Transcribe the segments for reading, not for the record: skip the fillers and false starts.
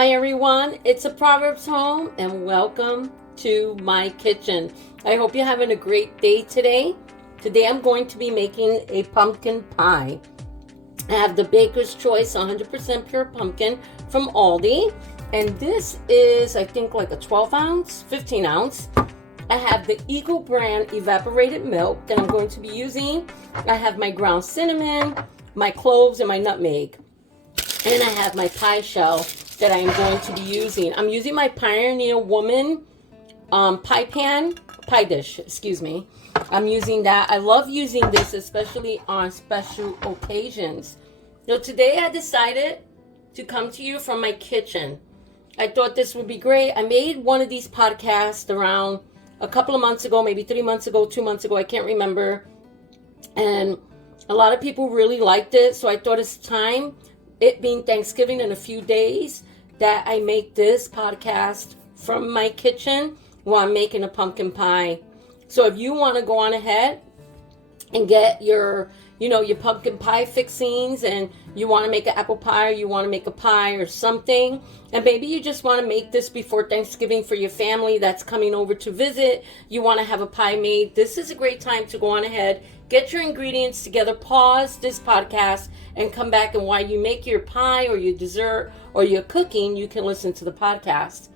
Hi everyone, it's a Proverbs home and welcome to my kitchen. I hope you're having a great day today. Today I'm going to be making a pumpkin pie. I have the Baker's Choice 100% pure pumpkin from Aldi. And this is, I think, like a 12 ounce, 15 ounce. I have the Eagle brand evaporated milk that I'm going to be using. I have my ground cinnamon, my cloves, and my nutmeg. And I have my pie shell that I am going to be using. I'm using my Pioneer Woman pie dish, excuse me. I'm using that. I love using this, especially on special occasions. So today I decided to come to you from my kitchen. I thought this would be great. I made one of these podcasts around a couple of months ago, maybe 3 months ago, 2 months ago, I can't remember. And a lot of people really liked it, so I thought it's time, it being Thanksgiving in a few days, that I make this podcast from my kitchen while I'm making a pumpkin pie. So if you want to go on ahead and get your pumpkin pie fixings, and you want to make an apple pie, or you want to make a pie or something, and maybe you just want to make this before Thanksgiving for your family that's coming over to visit, you want to have a pie made, this is a great time to go on ahead, get your ingredients together, pause this podcast, and come back, and while you make your pie or your dessert or your cooking, you can listen to the podcast.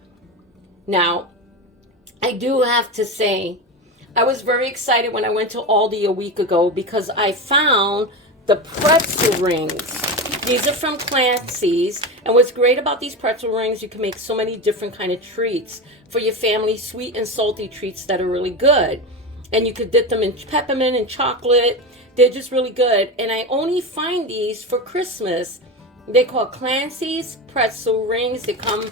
Now, I do have to say, I was very excited when I went to Aldi a week ago because I found the pretzel rings. These are from Clancy's, and what's great about these pretzel rings, you can make so many different kind of treats for your family, sweet and salty treats that are really good. And you could dip them in peppermint and chocolate. They're just really good. And I only find these for Christmas. They're called Clancy's pretzel rings. They come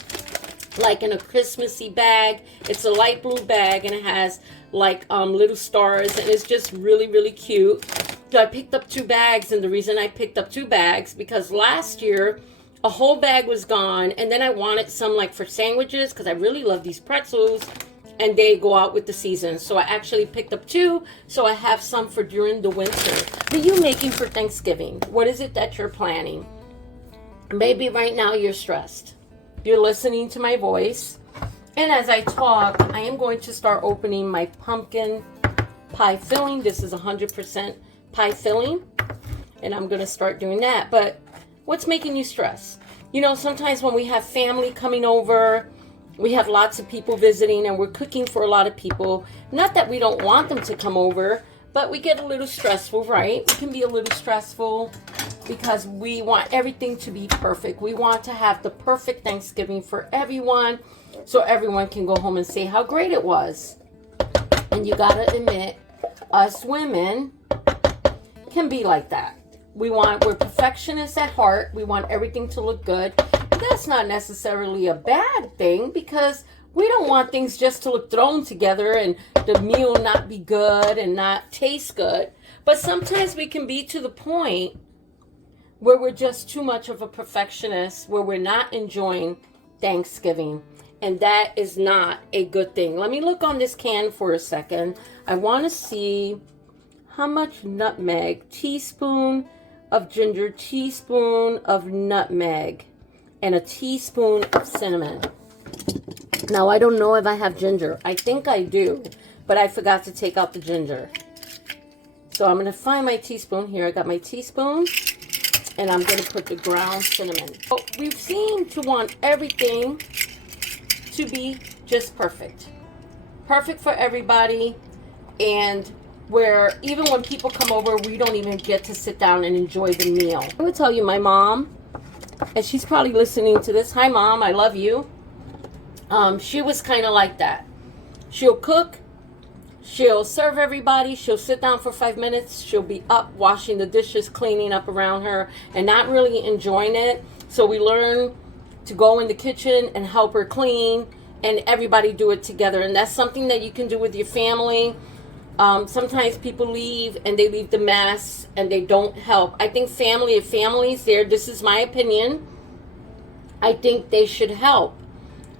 like in a Christmassy bag. It's a light blue bag, and it has like little stars, and it's just really, really cute. So I picked up 2 bags, and the reason I picked up 2 bags, because last year a whole bag was gone, and then I wanted some like for sandwiches, because I really love these pretzels, and they go out with the season. So I actually picked up 2, so I have some for during the winter. What are you making for Thanksgiving? What is it that you're planning? Maybe right now you're stressed. You're listening to my voice. And as I talk, I am going to start opening my pumpkin pie filling. This is 100% pie filling. And I'm going to start doing that. But what's making you stress? You know, sometimes when we have family coming over, we have lots of people visiting, and we're cooking for a lot of people. Not that we don't want them to come over, but we get a little stressful, right? It can be a little stressful because we want everything to be perfect. We want to have the perfect Thanksgiving for everyone, so everyone can go home and say how great it was. And you gotta admit, us women can be like that. We're perfectionists at heart. We want everything to look good. And that's not necessarily a bad thing, because we don't want things just to look thrown together and the meal not be good and not taste good. But sometimes we can be to the point where we're just too much of a perfectionist, where we're not enjoying Thanksgiving. And that is not a good thing. Let me look on this can for a second. I want to see how much nutmeg. Teaspoon of ginger, teaspoon of nutmeg, and a teaspoon of cinnamon. Now, I don't know if I have ginger. I think I do, but I forgot to take out the ginger. So I'm going to find my teaspoon here. I got my teaspoon, and I'm going to put the ground cinnamon. So we seem to want everything to be just perfect. Perfect for everybody, and where even when people come over, we don't even get to sit down and enjoy the meal. I would tell you, my mom, and she's probably listening to this. Hi, Mom, I love you. She was kind of like that. She'll cook, she'll serve everybody, she'll sit down for 5 minutes, she'll be up washing the dishes, cleaning up around her, and not really enjoying it. So we learn to go in the kitchen and help her clean, and everybody do it together. And that's something that you can do with your family. Sometimes people leave and they leave the mess and they don't help. I think if families there, this is my opinion, I think they should help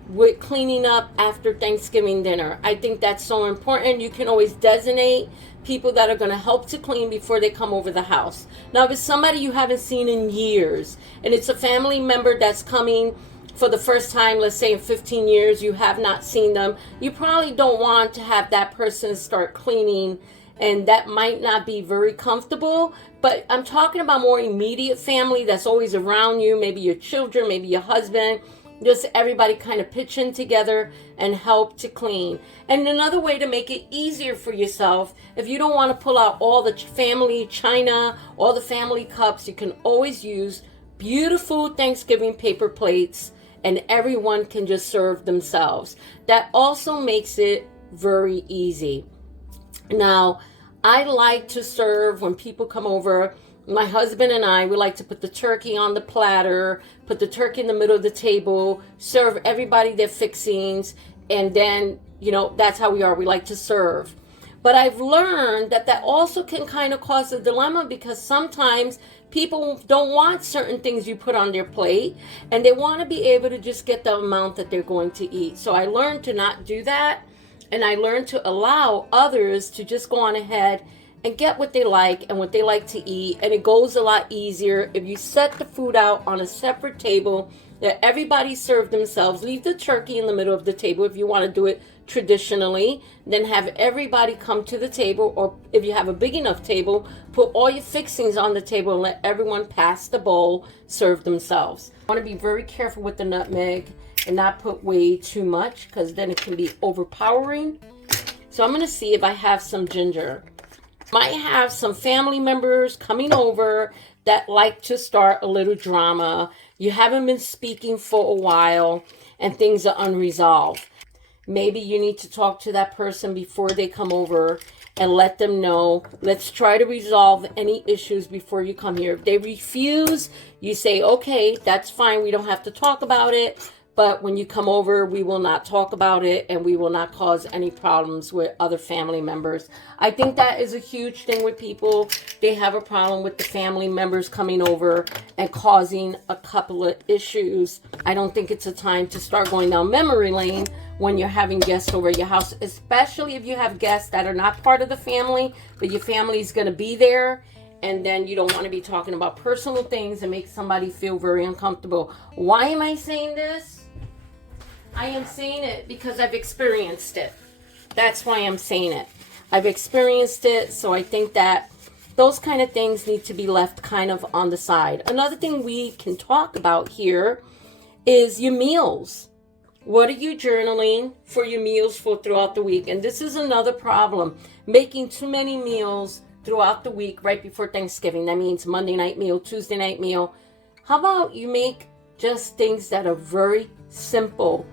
with cleaning up after Thanksgiving dinner. I think that's so important. You can always designate people that are going to help to clean before they come over the house. Now, if it's somebody you haven't seen in years and it's a family member that's coming for the first time, let's say in 15 years, you have not seen them, you probably don't want to have that person start cleaning, and that might not be very comfortable. But I'm talking about more immediate family that's always around you, maybe your children, maybe your husband, just everybody kind of pitch in together and help to clean. And another way to make it easier for yourself, if you don't want to pull out all the family china, all the family cups, you can always use beautiful Thanksgiving paper plates, and everyone can just serve themselves. That also makes it very easy. Now, I like to serve when people come over. My husband and I, we like to put the turkey on the platter, put the turkey in the middle of the table, serve everybody their fixings, and then, that's how we are. We like to serve. But I've learned that also can kind of cause a dilemma, because sometimes people don't want certain things you put on their plate, and they want to be able to just get the amount that they're going to eat. So I learned to not do that, and I learned to allow others to just go on ahead and get what they like and what they like to eat. And it goes a lot easier if you set the food out on a separate table, that everybody serve themselves. Leave the turkey in the middle of the table if you want to do it traditionally. Then have everybody come to the table, or if you have a big enough table, put all your fixings on the table and let everyone pass the bowl, serve themselves. I want to be very careful with the nutmeg and not put way too much, because then it can be overpowering. So I'm going to see if I have some ginger. Might have some family members coming over that like to start a little drama. You haven't been speaking for a while and things are unresolved. Maybe you need to talk to that person before they come over and let them know, let's try to resolve any issues before you come here. If they refuse, you say, okay, that's fine. We don't have to talk about it. But when you come over, we will not talk about it, and we will not cause any problems with other family members. I think that is a huge thing with people. They have a problem with the family members coming over and causing a couple of issues. I don't think it's a time to start going down memory lane when you're having guests over at your house, especially if you have guests that are not part of the family, but your family is going to be there. And then you don't want to be talking about personal things and make somebody feel very uncomfortable. Why am I saying this? I am saying it because I've experienced it. That's why I'm saying it. I've experienced it, so I think that those kind of things need to be left kind of on the side. Another thing we can talk about here is your meals. What are you journaling for your meals for throughout the week? And this is another problem. Making too many meals throughout the week right before Thanksgiving. That means Monday night meal, Tuesday night meal. How about you make just things that are very simple?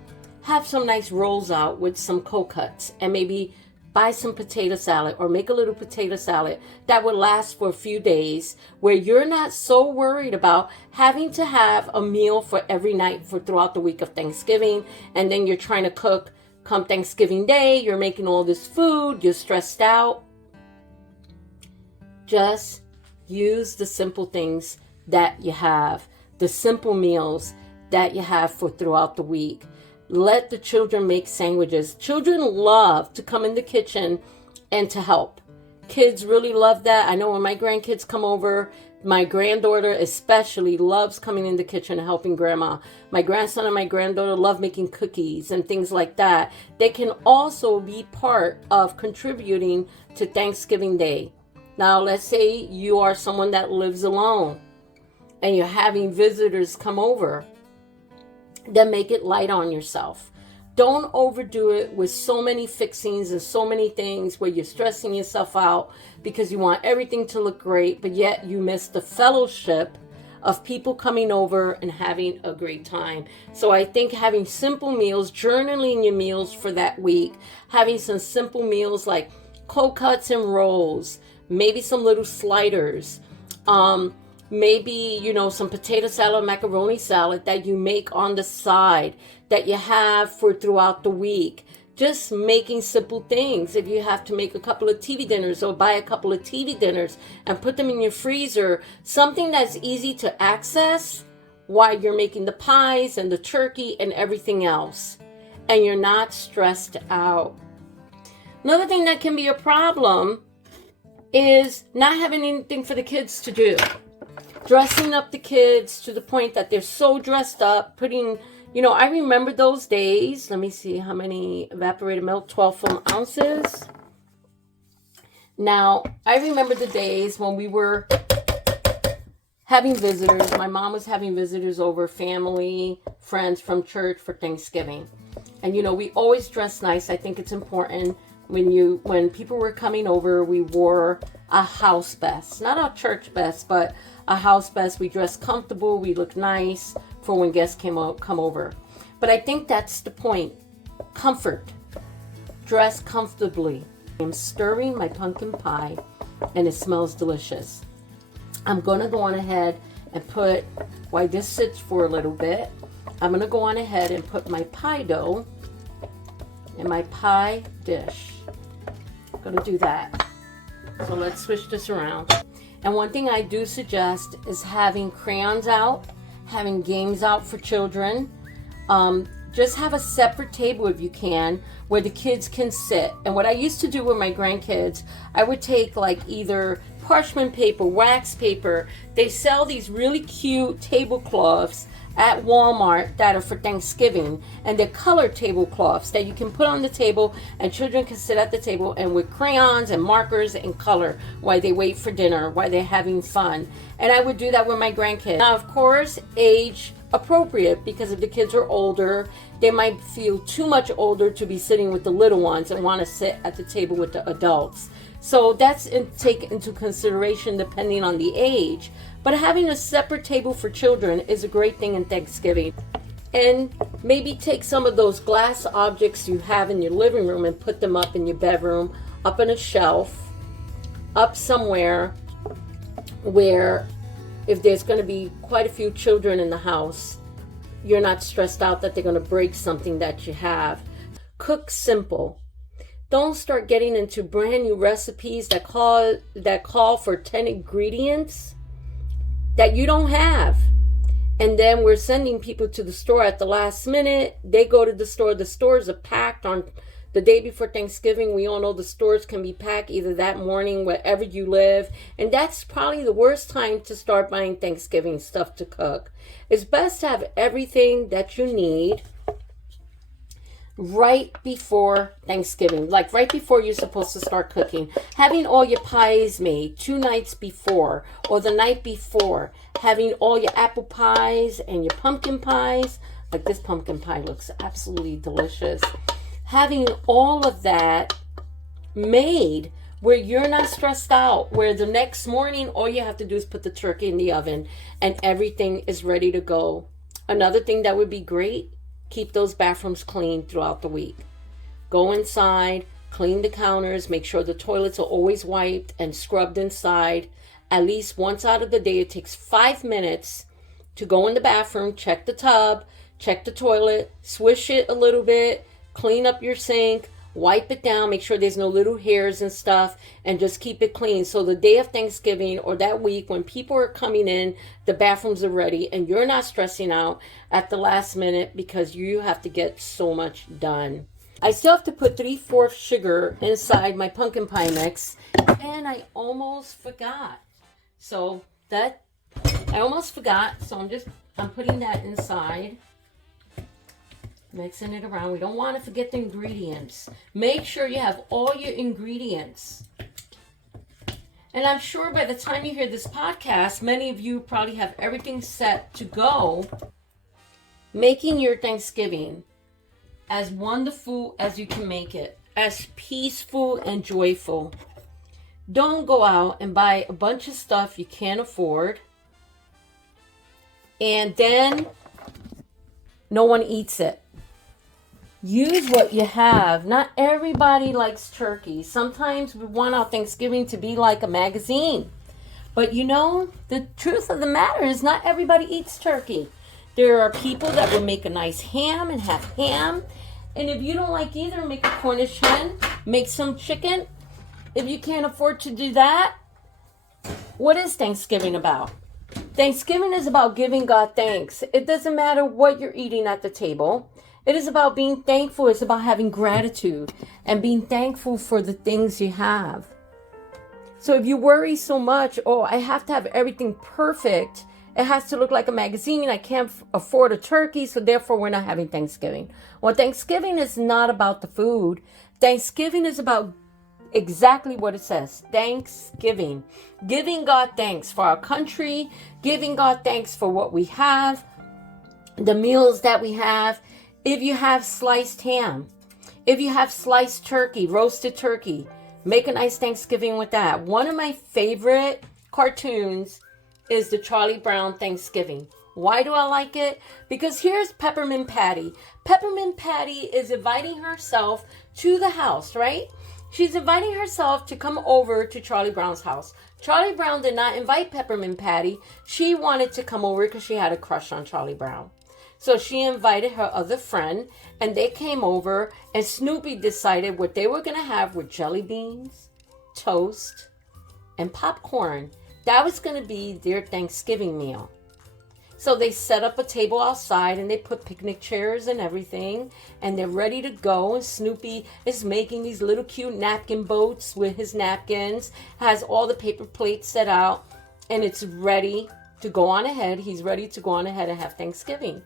Have some nice rolls out with some cold cuts, and maybe buy some potato salad, or make a little potato salad that would last for a few days, where you're not so worried about having to have a meal for every night for throughout the week of Thanksgiving. And then you're trying to cook come Thanksgiving Day, you're making all this food, you're stressed out. Just use the simple things that you have, the simple meals that you have for throughout the week. Let the children make sandwiches. Children love to come in the kitchen and to help. Kids really love that. I know when my grandkids come over, my granddaughter especially loves coming in the kitchen and helping grandma. My grandson and my granddaughter love making cookies and things like that. They can also be part of contributing to Thanksgiving Day. Now, let's say you are someone that lives alone and you're having visitors come over. Then make it light on yourself. Don't overdo it with so many fixings and so many things where you're stressing yourself out because you want everything to look great, but yet you miss the fellowship of people coming over and having a great time. So I think having simple meals, journaling your meals for that week, having some simple meals like cold cuts and rolls, maybe some little sliders, maybe, some potato salad, macaroni salad that you make on the side that you have for throughout the week. Just making simple things. If you have to make a couple of TV dinners, or buy a couple of TV dinners and put them in your freezer, something that's easy to access while you're making the pies and the turkey and everything else. And you're not stressed out. Another thing that can be a problem is not having anything for the kids to do. Dressing up the kids to the point that they're so dressed up, putting, You know, I remember those days. Let me see how many evaporated milk, 12 full ounces. Now, I remember the days when we were having visitors. My mom was having visitors over, family, friends from church for Thanksgiving. And, you know, we always dress nice. I think it's important when people were coming over, we wore a house best. Not a church best, but a house best. We dressed comfortable. We looked nice for when guests come over. But I think that's the point. Comfort. Dress comfortably. I'm stirring my pumpkin pie, and it smells delicious. I'm going to go on ahead and put, while this sits for a little bit, I'm going to go on ahead and put my pie dough in my pie dish. I'm going to do that. So let's switch this around. And one thing I do suggest is having crayons out, having games out for children. Just have a separate table if you can, where the kids can sit. And what I used to do with my grandkids, I would take like either parchment paper, wax paper. They sell these really cute tablecloths at Walmart that are for Thanksgiving, and they're colored tablecloths that you can put on the table, and children can sit at the table and with crayons and markers and color while they wait for dinner, while they're having fun. And I would do that with my grandkids. Now, of course, age appropriate, because if the kids are older, they might feel too much older to be sitting with the little ones and want to sit at the table with the adults. So that's taken into consideration depending on the age. But having a separate table for children is a great thing in Thanksgiving. And maybe take some of those glass objects you have in your living room and put them up in your bedroom, up on a shelf, up somewhere where if there's going to be quite a few children in the house, you're not stressed out that they're going to break something that you have. Cook simple. Don't start getting into brand new recipes that call for 10 ingredients that you don't have. And then we're sending people to the store at the last minute. They go to the stores are packed on the day before Thanksgiving. We all know the stores can be packed either that morning, wherever you live. And that's probably the worst time to start buying Thanksgiving stuff to cook. It's best to have everything that you need right before Thanksgiving, like right before you're supposed to start cooking. Having all your pies made 2 nights before or the night before. Having all your apple pies and your pumpkin pies. Like this pumpkin pie looks absolutely delicious. Having all of that made where you're not stressed out, where the next morning all you have to do is put the turkey in the oven and everything is ready to go. Another thing that would be great, keep those bathrooms clean throughout the week. Go inside, clean the counters, make sure the toilets are always wiped and scrubbed inside. At least once out of the day, it takes 5 minutes to go in the bathroom, check the tub, check the toilet, swish it a little bit, clean up your sink, wipe it down, make sure there's no little hairs and stuff, and just keep it clean. So the day of Thanksgiving or that week when people are coming in, the bathrooms are ready and you're not stressing out at the last minute because you have to get so much done. I still have to put 3/4 sugar inside my pumpkin pie mix, and I almost forgot. So I'm putting that inside. Mixing it around. We don't want to forget the ingredients. Make sure you have all your ingredients. And I'm sure by the time you hear this podcast, many of you probably have everything set to go. Making your Thanksgiving as wonderful as you can make it. As peaceful and joyful. Don't go out and buy a bunch of stuff you can't afford. And then no one eats it. Use what you have. Not everybody likes turkey. Sometimes we want our Thanksgiving to be like a magazine. But you know, the truth of the matter is not everybody eats turkey. There are people that will make a nice ham and have ham. And if you don't like either, make a Cornish hen. Make some chicken. If you can't afford to do that, what is Thanksgiving about? Thanksgiving is about giving God thanks. It doesn't matter what you're eating at the table. It is about being thankful. It's about having gratitude and being thankful for the things you have. So if you worry so much, oh, I have to have everything perfect It has to look like a magazine. I can't afford a turkey, so therefore we're not having Thanksgiving. Well, Thanksgiving is not about the food. Thanksgiving is about exactly what it says. Thanksgiving. Giving God thanks for our country, giving God thanks for what we have, the meals that we have. If you have sliced ham, if you have sliced turkey, roasted turkey, make a nice Thanksgiving with that. One of my favorite cartoons is the Charlie Brown Thanksgiving. Why do I like it? Because here's Peppermint Patty. Peppermint Patty is inviting herself to the house, right? She's inviting herself to come over to Charlie Brown's house. Charlie Brown did not invite Peppermint Patty. She wanted to come over because she had a crush on Charlie Brown. So she invited her other friend, and they came over, and Snoopy decided what they were going to have were jelly beans, toast, and popcorn. That was going to be their Thanksgiving meal. So they set up a table outside, and they put picnic chairs and everything, and they're ready to go. And Snoopy is making these little cute napkin boats with his napkins, has all the paper plates set out, and it's ready to go on ahead. He's ready to go on ahead and have Thanksgiving.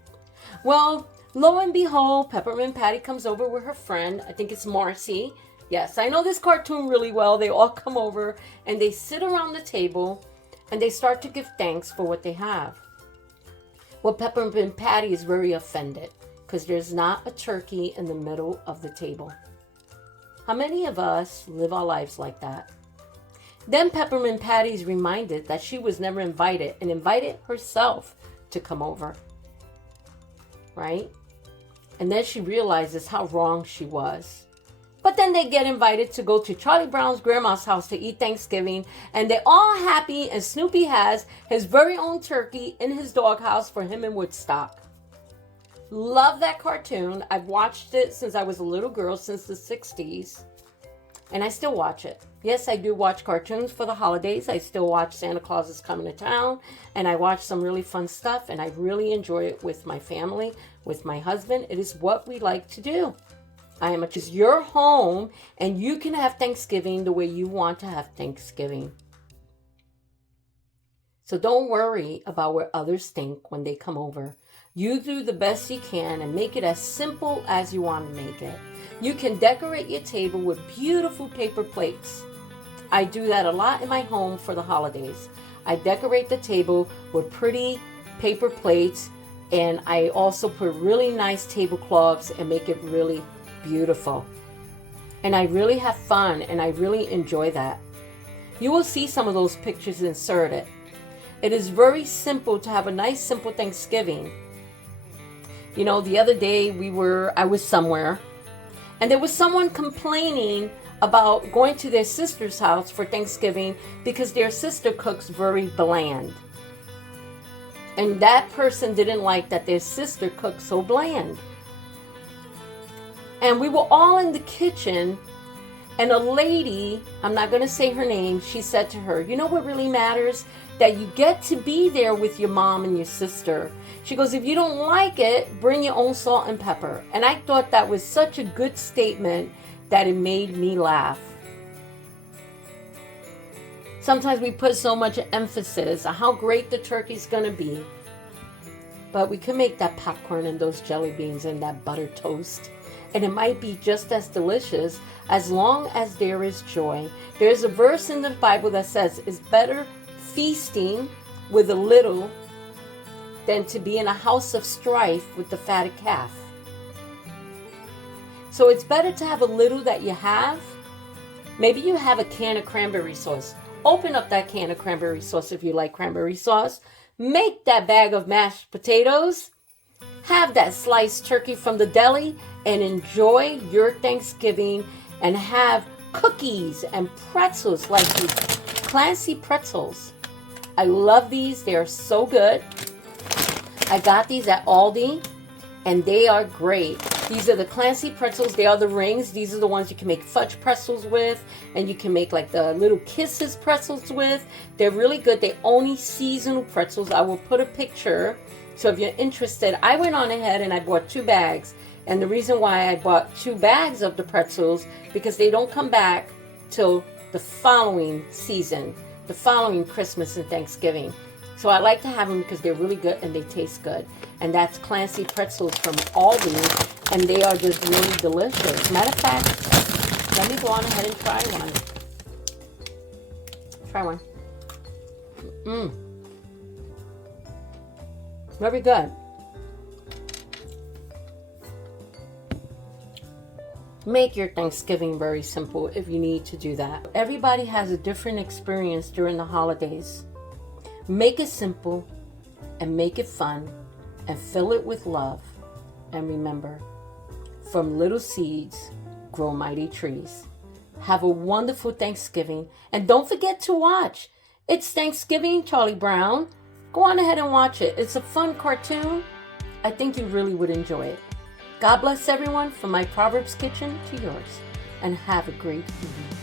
Well, lo and behold, Peppermint Patty comes over with her friend. I think it's Marcy. Yes, I know this cartoon really well. They all come over, and they sit around the table, and they start to give thanks for what they have. Well, Peppermint Patty is very offended because there's not a turkey in the middle of the table. How many of us live our lives like that? Then Peppermint Patty is reminded that she was never invited and invited herself to come over. Right? And then she realizes how wrong she was. But then they get invited to go to Charlie Brown's grandma's house to eat Thanksgiving, and they're all happy, and Snoopy has his very own turkey in his doghouse for him in Woodstock. Love that cartoon. I've watched it since I was a little girl, since the 60s, and I still watch it. Yes, I do watch cartoons for the holidays. I still watch Santa Claus is Coming to Town, and I watch some really fun stuff, and I really enjoy it with my family, with my husband. It is what we like to do. It's your home, and you can have Thanksgiving the way you want to have Thanksgiving. So don't worry about what others think when they come over. You do the best you can and make it as simple as you want to make it. You can decorate your table with beautiful paper plates. I do that a lot in my home for the holidays. I decorate the table with pretty paper plates, and I also put really nice tablecloths and make it really beautiful. And I really have fun, and I really enjoy that. You will see some of those pictures inserted. It is very simple to have a nice simple Thanksgiving. You know, the other day I was somewhere, and there was someone complaining about going to their sister's house for Thanksgiving because their sister cooks very bland. And that person didn't like that their sister cooked so bland. And we were all in the kitchen, and a lady, I'm not going to say her name, she said to her, you know what really matters? That you get to be there with your mom and your sister. She goes, if you don't like it, bring your own salt and pepper. And I thought that was such a good statement that it made me laugh. Sometimes we put so much emphasis on how great the turkey's going to be. But we can make that popcorn and those jelly beans and that buttered toast. And it might be just as delicious as long as there is joy. There's a verse in the Bible that says, it's better feasting with a little than to be in a house of strife with the fatted calf. So it's better to have a little that you have. Maybe you have a can of cranberry sauce. Open up that can of cranberry sauce if you like cranberry sauce. Make that bag of mashed potatoes. Have that sliced turkey from the deli and enjoy your Thanksgiving, and have cookies and pretzels like these Clancy pretzels. I love these. They are so good. I got these at Aldi, and they are great. These are the Clancy pretzels. They are the rings. These are the ones you can make fudge pretzels with, and you can make like the little kisses pretzels with. They're really good. They only seasonal pretzels. I will put a picture. So if you're interested, I went on ahead and I bought 2 bags. And the reason why I bought 2 bags of the pretzels, because they don't come back till the following season, the following Christmas and Thanksgiving. So I like to have them because they're really good and they taste good. And that's Clancy pretzels from Aldi, and they are just really delicious. Matter of fact, let me go on ahead and try one. Try one. Very good. Make your Thanksgiving very simple if you need to do that. Everybody has a different experience during the holidays. Make it simple and make it fun and fill it with love. And remember, from little seeds grow mighty trees. Have a wonderful Thanksgiving. And don't forget to watch. It's Thanksgiving, Charlie Brown. Go on ahead and watch it. It's a fun cartoon. I think you really would enjoy it. God bless everyone from my Proverbs Kitchen to yours. And have a great evening.